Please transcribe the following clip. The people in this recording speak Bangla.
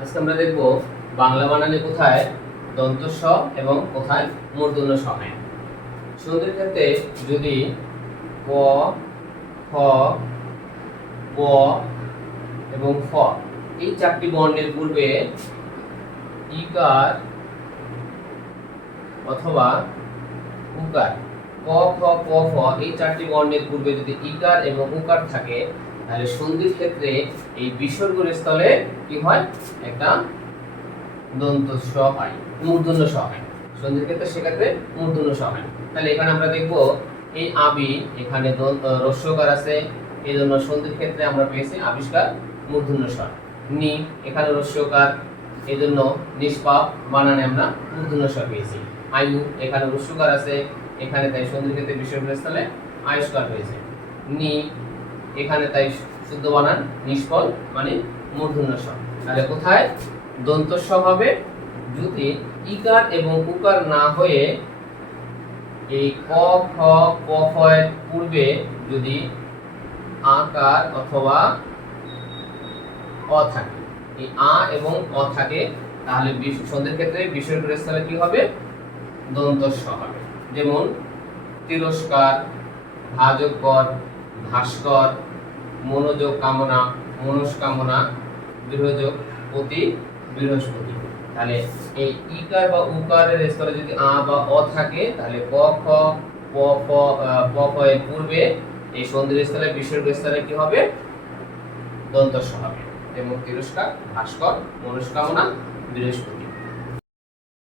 আজকে আমরা দেখব বাংলা বানানে কোথায় দন্ত স এবং কোথায় মূর্ধন্য স হয়। সন্ধির ক্ষেত্রে যদি ক, খ প এবং ফ এই চারটি বর্ণের পূর্বে ইকার অথবা উকার। ক, খ প ফ এই চারটি বর্ণের পূর্বে যদি ইকার এবং উকার থাকে তাহলে সন্ধির ক্ষেত্রে এই বিসর্গের স্থলে কি হয়? একটা দন্ত স হয়, মূর্ধন্য স হয়। সন্ধির ক্ষেত্রে সেক্ষেত্রে মূর্ধন্য স হয়। তাহলে এখানে আমরা দেখব এই আবি এখানে দন্ত রস্যকার আছে। এই জন্য সন্ধির ক্ষেত্রে আমরা পেয়েছি আবিষ্কার মূর্ধন্য স্বর নি, এখানে রস্যকার এই জন্য নিষ্পাপ, বানানে আমরা মূর্ধন্য স্বর পেয়েছি। আয়ু, এখানে রস্যকার আছে। এখানে তাই সন্ধির ক্ষেত্রে বিসর্গের স্থলে আয়স্কার হয়েছে। নি এখানে তাই শুদ্ধ বানান, নিষ্ফল মানে মূর্ধন্য তাহলে কোথায়? দন্ত স হবে যদি ইকার এবং উকার না হয়ে এই ক, খ প ফ এর পূর্বে যদি আকার অথবা অ থাকে, এই আ এবং অ থাকে, তাহলে সন্ধির ক্ষেত্রে বিসর্গের স্থলে কি হবে? দন্ত স হবে। যেমন তিরস্কার ভাজক ভাজকর ভাস্কর মনোযোগ কামনা মনস্কামনা গৃহযোগ প্রতি বৃহস্পতি। তাহলে এই ইকার বা উকারের স্তরে যদি আ বা অ থাকে তাহলে ক খ প আহ, প ফ এর পূর্বে এই সন্ধির স্থলে বিসর্গ স্থলে কি হবে? দন্ত হবে। যেমন তিরস্কার ভাস্কর মনস্কামনা বৃহস্পতি।